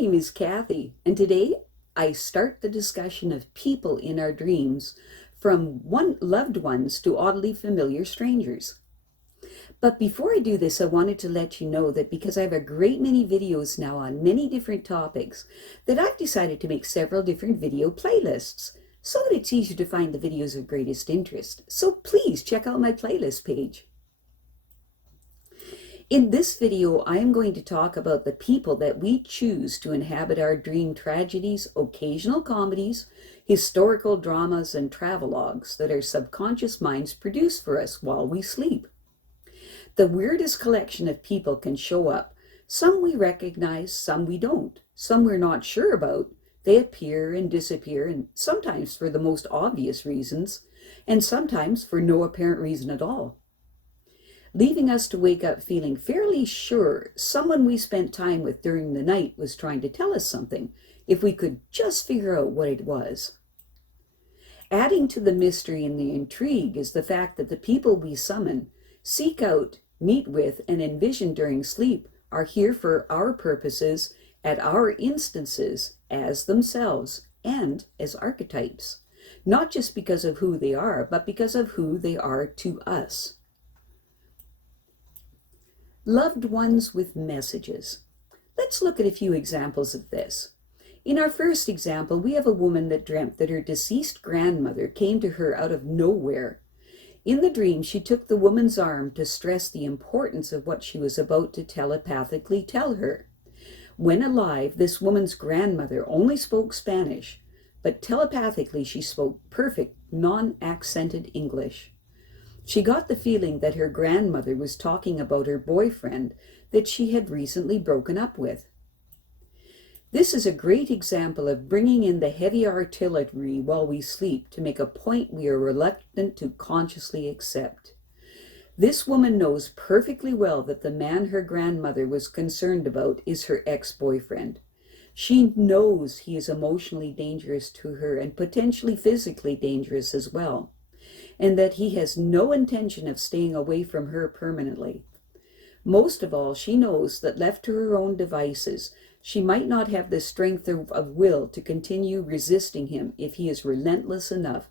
name is Kathy, and today I start the discussion of people in our dreams, from loved ones to oddly familiar strangers. But before I do this, I wanted to let you know that because I have a great many videos now on many different topics, that I've decided to make several different video playlists so that it's easier to find the videos of greatest interest. So please check out my playlist page. In this video, I am going to talk about the people that we choose to inhabit our dream tragedies, occasional comedies, historical dramas, and travelogues that our subconscious minds produce for us while we sleep. The weirdest collection of people can show up. Some we recognize, some we don't. Some we're not sure about. They appear and disappear, and sometimes for the most obvious reasons, and sometimes for no apparent reason at all, leaving us to wake up feeling fairly sure someone we spent time with during the night was trying to tell us something, if we could just figure out what it was. Adding to the mystery and the intrigue is the fact that the people we summon, seek out, meet with, and envision during sleep are here for our purposes, at our instances, as themselves and as archetypes, not just because of who they are, but because of who they are to us. Loved ones with messages. Let's look at a few examples of this. In our first example, we have a woman that dreamt that her deceased grandmother came to her out of nowhere. In the dream, she took the woman's arm to stress the importance of what she was about to telepathically tell her. When alive, this woman's grandmother only spoke Spanish, but telepathically she spoke perfect, non-accented English. She got the feeling that her grandmother was talking about her boyfriend that she had recently broken up with. This is a great example of bringing in the heavy artillery while we sleep to make a point we are reluctant to consciously accept. This woman knows perfectly well that the man her grandmother was concerned about is her ex-boyfriend. She knows he is emotionally dangerous to her and potentially physically dangerous as well, and that he has no intention of staying away from her permanently. Most of all, she knows that left to her own devices, she might not have the strength of will to continue resisting him if he is relentless enough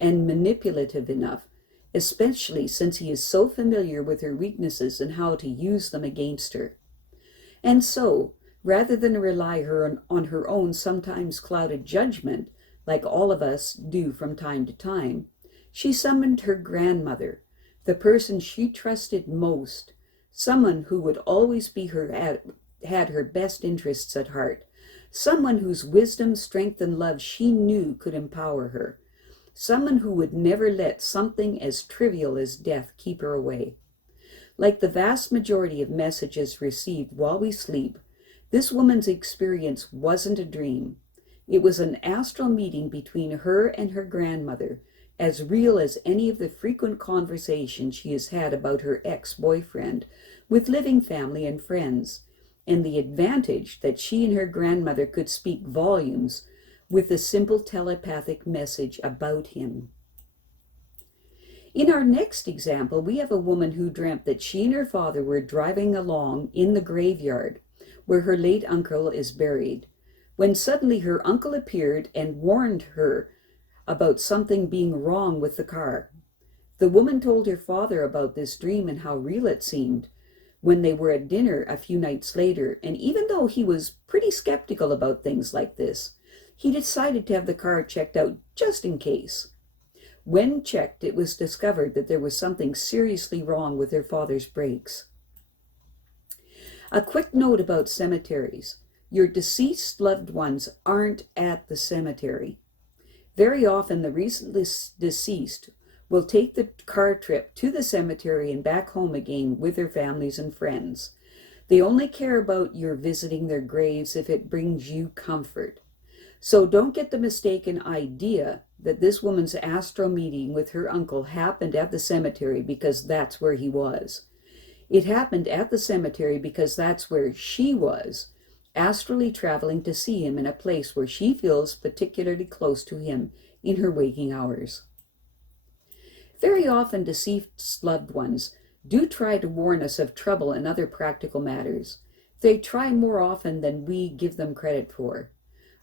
and manipulative enough, especially since he is so familiar with her weaknesses and how to use them against her. And so, rather than rely on her own sometimes clouded judgment, like all of us do from time to time, she summoned her grandmother, the person she trusted most, someone who would always be had her best interests at heart, someone whose wisdom, strength, and love she knew could empower her, someone who would never let something as trivial as death keep her away. Like the vast majority of messages received while we sleep, this woman's experience wasn't a dream. It was an astral meeting between her and her grandmother, as real as any of the frequent conversations she has had about her ex-boyfriend with living family and friends, and the advantage that she and her grandmother could speak volumes with a simple telepathic message about him. In our next example, we have a woman who dreamt that she and her father were driving along in the graveyard where her late uncle is buried, when suddenly her uncle appeared and warned her about something being wrong with the car. The woman told her father about this dream and how real it seemed when they were at dinner a few nights later, and even though he was pretty skeptical about things like this, he decided to have the car checked out just in case. When checked, it was discovered that there was something seriously wrong with her father's brakes. A quick note about cemeteries. Your deceased loved ones aren't at the cemetery. Very often, the recently deceased will take the car trip to the cemetery and back home again with their families and friends. They only care about your visiting their graves if it brings you comfort. So don't get the mistaken idea that this woman's astral meeting with her uncle happened at the cemetery because that's where he was. It happened at the cemetery because that's where she was, astrally traveling to see him in a place where she feels particularly close to him in her waking hours. Very often, deceased loved ones do try to warn us of trouble and other practical matters. They try more often than we give them credit for.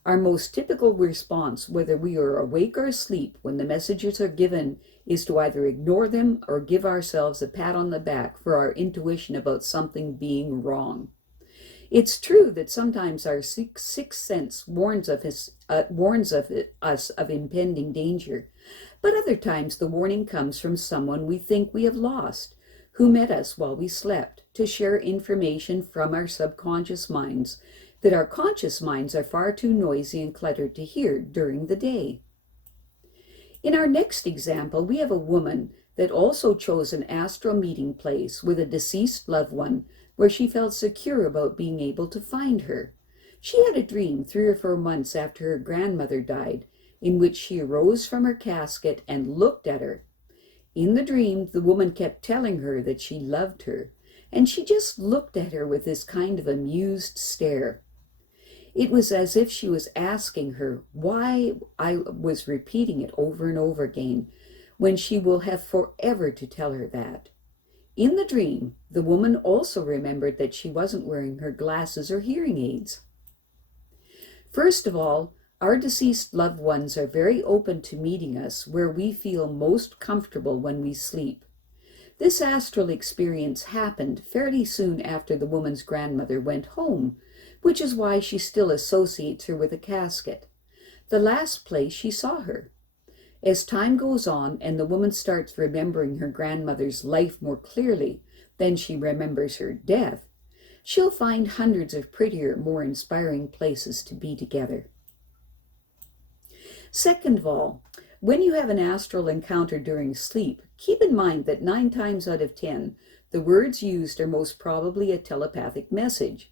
Our most typical response, whether we are awake or asleep, when the messages are given, is to either ignore them or give ourselves a pat on the back for our intuition about something being wrong. It's true that sometimes our sixth sense warns of us of impending danger, but other times the warning comes from someone we think we have lost, who met us while we slept, to share information from our subconscious minds that our conscious minds are far too noisy and cluttered to hear during the day. In our next example, we have a woman that also chose an astral meeting place with a deceased loved one where she felt secure about being able to find her. She had a dream 3 or 4 months after her grandmother died, in which she arose from her casket and looked at her. In the dream, the woman kept telling her that she loved her, and she just looked at her with this kind of amused stare. It was as if she was asking her why I was repeating it over and over again, when she will have forever to tell her that. In the dream, the woman also remembered that she wasn't wearing her glasses or hearing aids. First of all, our deceased loved ones are very open to meeting us where we feel most comfortable when we sleep. This astral experience happened fairly soon after the woman's grandmother went home, which is why she still associates her with a casket, the last place she saw her. As time goes on and the woman starts remembering her grandmother's life more clearly than she remembers her death, she'll find hundreds of prettier, more inspiring places to be together. Second of all, when you have an astral encounter during sleep, keep in mind that 9 times out of 10, the words used are most probably a telepathic message.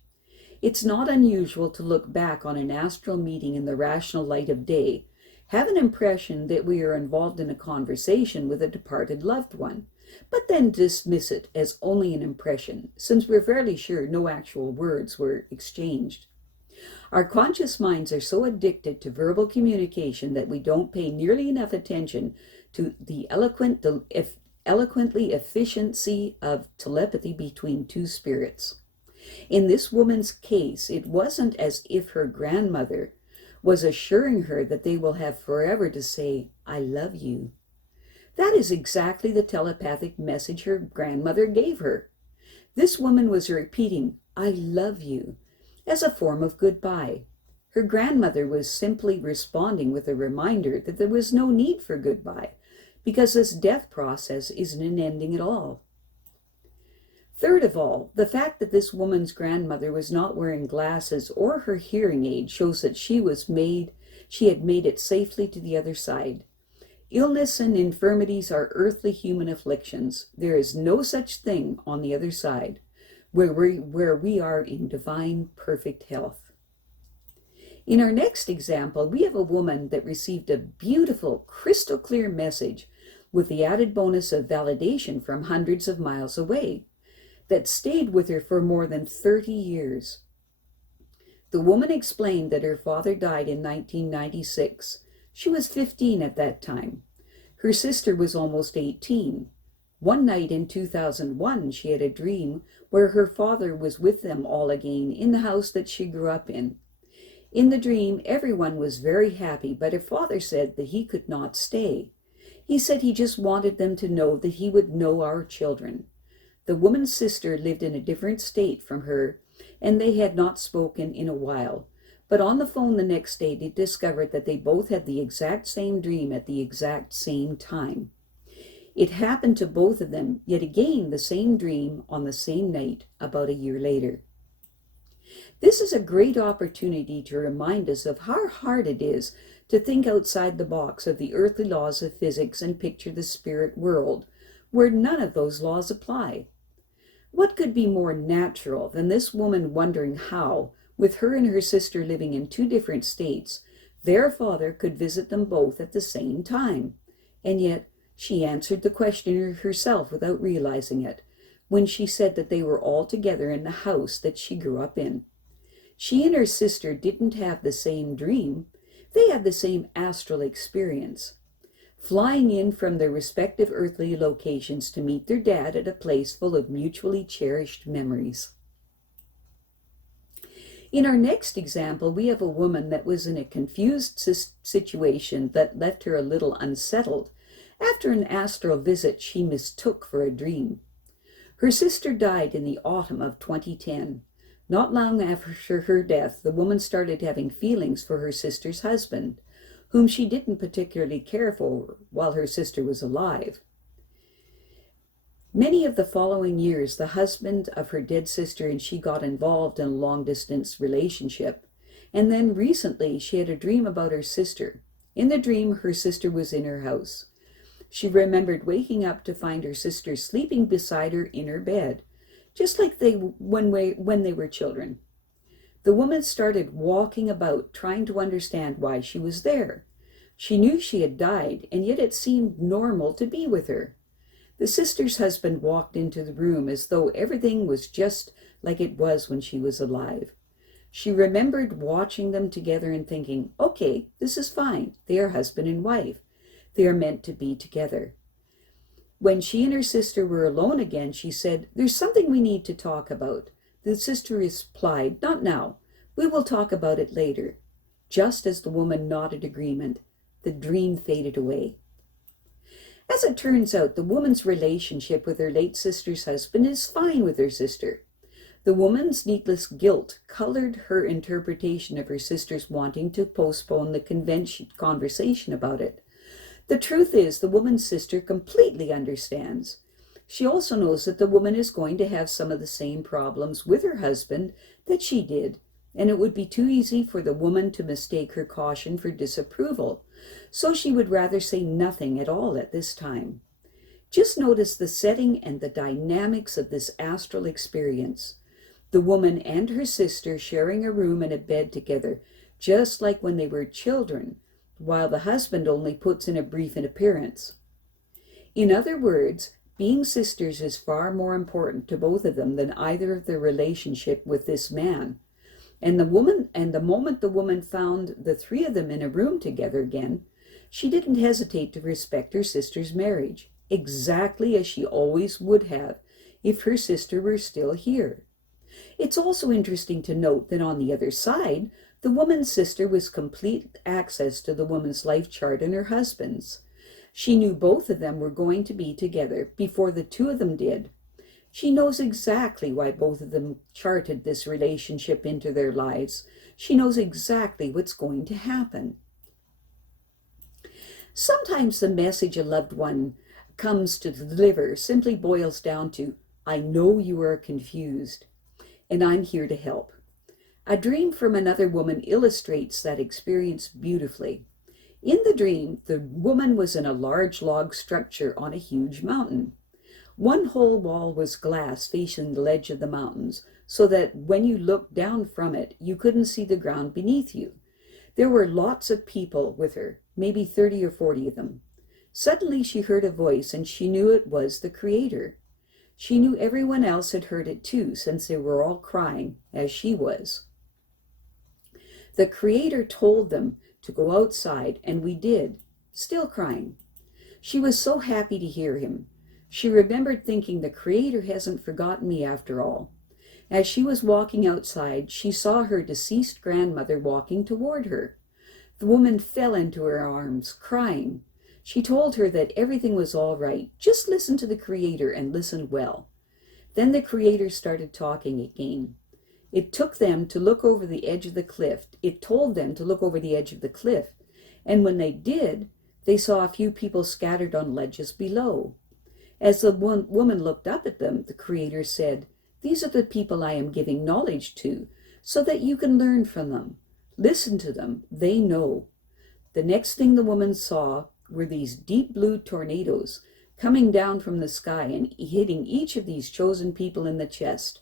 It's not unusual to look back on an astral meeting in the rational light of day, have an impression that we are involved in a conversation with a departed loved one, but then dismiss it as only an impression, since we're fairly sure no actual words were exchanged. Our conscious minds are so addicted to verbal communication that we don't pay nearly enough attention to the eloquently efficiency of telepathy between two spirits. In this woman's case, it wasn't as if her grandmother was assuring her that they will have forever to say, "I love you." That is exactly the telepathic message her grandmother gave her. This woman was repeating, "I love you," as a form of goodbye. Her grandmother was simply responding with a reminder that there was no need for goodbye, because this death process isn't an ending at all. Third of all, the fact that this woman's grandmother was not wearing glasses or her hearing aid shows that she had made it safely to the other side. Illness and infirmities are earthly human afflictions. There is no such thing on the other side, where we are in divine perfect health. In our next example, we have a woman that received a beautiful, crystal clear message with the added bonus of validation from hundreds of miles away, that stayed with her for more than 30 years. The woman explained that her father died in 1996. She was 15 at that time. Her sister was almost 18. One night in 2001, she had a dream where her father was with them all again in the house that she grew up in. In the dream, everyone was very happy, but her father said that he could not stay. He said he just wanted them to know that he would know our children. The woman's sister lived in a different state from her, and they had not spoken in a while. But on the phone the next day, they discovered that they both had the exact same dream at the exact same time. It happened to both of them, yet again the same dream on the same night about a year later. This is a great opportunity to remind us of how hard it is to think outside the box of the earthly laws of physics and picture the spirit world, where none of those laws apply. What could be more natural than this woman wondering how, with her and her sister living in 2 different states, their father could visit them both at the same time? And yet, she answered the question herself without realizing it, when she said that they were all together in the house that she grew up in. She and her sister didn't have the same dream. They had the same astral experience, flying in from their respective earthly locations to meet their dad at a place full of mutually cherished memories. In our next example, we have a woman that was in a confused situation that left her a little unsettled after an astral visit she mistook for a dream. Her sister died in the autumn of 2010. Not long after her death, the woman started having feelings for her sister's husband, whom she didn't particularly care for while her sister was alive. Many of the following years, the husband of her dead sister and she got involved in a long-distance relationship. And then recently, she had a dream about her sister. In the dream, her sister was in her house. She remembered waking up to find her sister sleeping beside her in her bed, just like when they were children. The woman started walking about, trying to understand why she was there. She knew she had died, and yet it seemed normal to be with her. The sister's husband walked into the room as though everything was just like it was when she was alive. She remembered watching them together and thinking, okay, this is fine. They are husband and wife. They are meant to be together. When she and her sister were alone again, she said, there's something we need to talk about. The sister replied, not now. We will talk about it later. Just as the woman nodded agreement, the dream faded away. As it turns out, the woman's relationship with her late sister's husband is fine with her sister. The woman's needless guilt colored her interpretation of her sister's wanting to postpone the conversation about it. The truth is, the woman's sister completely understands. She also knows that the woman is going to have some of the same problems with her husband that she did, and it would be too easy for the woman to mistake her caution for disapproval, so she would rather say nothing at all at this time. Just notice the setting and the dynamics of this astral experience. The woman and her sister sharing a room and a bed together, just like when they were children, while the husband only puts in a brief appearance. In other words, being sisters is far more important to both of them than either of their relationship with this man. And the moment the woman found the three of them in a room together again, she didn't hesitate to respect her sister's marriage, exactly as she always would have if her sister were still here. It's also interesting to note that on the other side, the woman's sister was complete access to the woman's life chart and her husband's. She knew both of them were going to be together before the two of them did. She knows exactly why both of them charted this relationship into their lives. She knows exactly what's going to happen. Sometimes the message a loved one comes to deliver simply boils down to, I know you are confused, and I'm here to help. A dream from another woman illustrates that experience beautifully. In the dream, the woman was in a large log structure on a huge mountain. One whole wall was glass facing the ledge of the mountains, so that when you looked down from it, you couldn't see the ground beneath you. There were lots of people with her, maybe 30 or 40 of them. Suddenly she heard a voice, and she knew it was the Creator. She knew everyone else had heard it too, since they were all crying, as she was. The Creator told them to go outside, and we did, still crying. She was so happy to hear him. She remembered thinking, the Creator hasn't forgotten me after all. As she was walking outside, she saw her deceased grandmother walking toward her. The woman fell into her arms, crying. She told her that everything was all right. Just listen to the Creator and listen well. Then the Creator started talking again. It took them to look over the edge of the cliff. It told them to look over the edge of the cliff. And when they did, they saw a few people scattered on ledges below. As the woman looked up at them, the Creator said, these are the people I am giving knowledge to, so that you can learn from them. Listen to them. They know. The next thing the woman saw were these deep blue tornadoes coming down from the sky and hitting each of these chosen people in the chest,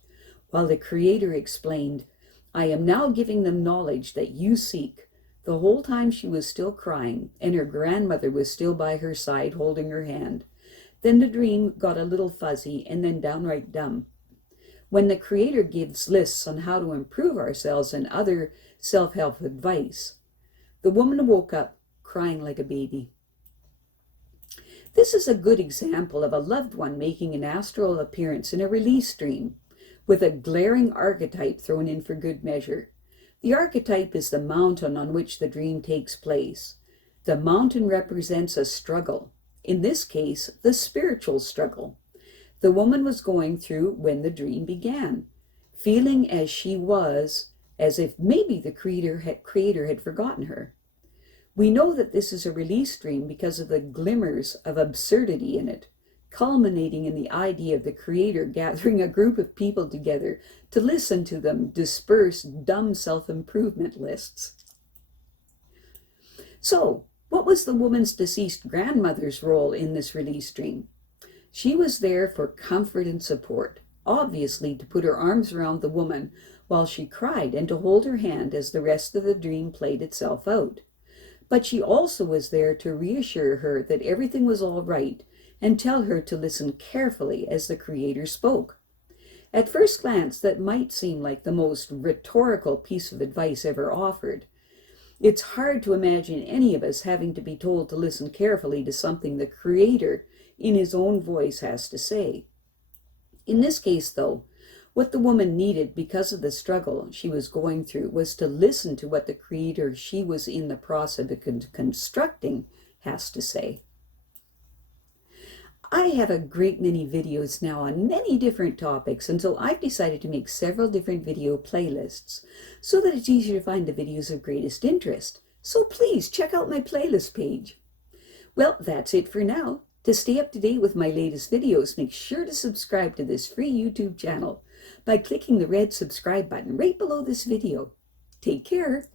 while the Creator explained, I am now giving them knowledge that you seek. The whole time she was still crying, and her grandmother was still by her side holding her hand. Then the dream got a little fuzzy and then downright dumb. When the Creator gives lists on how to improve ourselves and other self-help advice, the woman woke up crying like a baby. This is a good example of a loved one making an astral appearance in a release dream, with a glaring archetype thrown in for good measure. The archetype is the mountain on which the dream takes place. The mountain represents a struggle, in this case, the spiritual struggle, the woman was going through when the dream began, feeling as she was, as if maybe the creator had forgotten her. We know that this is a release dream because of the glimmers of absurdity in it, culminating in the idea of the creator gathering a group of people together to listen to them disperse dumb self-improvement lists. So, what was the woman's deceased grandmother's role in this release dream? She was there for comfort and support, obviously to put her arms around the woman while she cried and to hold her hand as the rest of the dream played itself out. But she also was there to reassure her that everything was all right and tell her to listen carefully as the creator spoke. At first glance, that might seem like the most rhetorical piece of advice ever offered. It's hard to imagine any of us having to be told to listen carefully to something the creator in his own voice has to say. In this case, though, what the woman needed because of the struggle she was going through was to listen to what the creator she was in the process of constructing has to say. I have a great many videos now on many different topics, and so I've decided to make several different video playlists so that it's easier to find the videos of greatest interest. So please check out my playlist page. Well, that's it for now. To stay up to date with my latest videos, make sure to subscribe to this free YouTube channel by clicking the red subscribe button right below this video. Take care.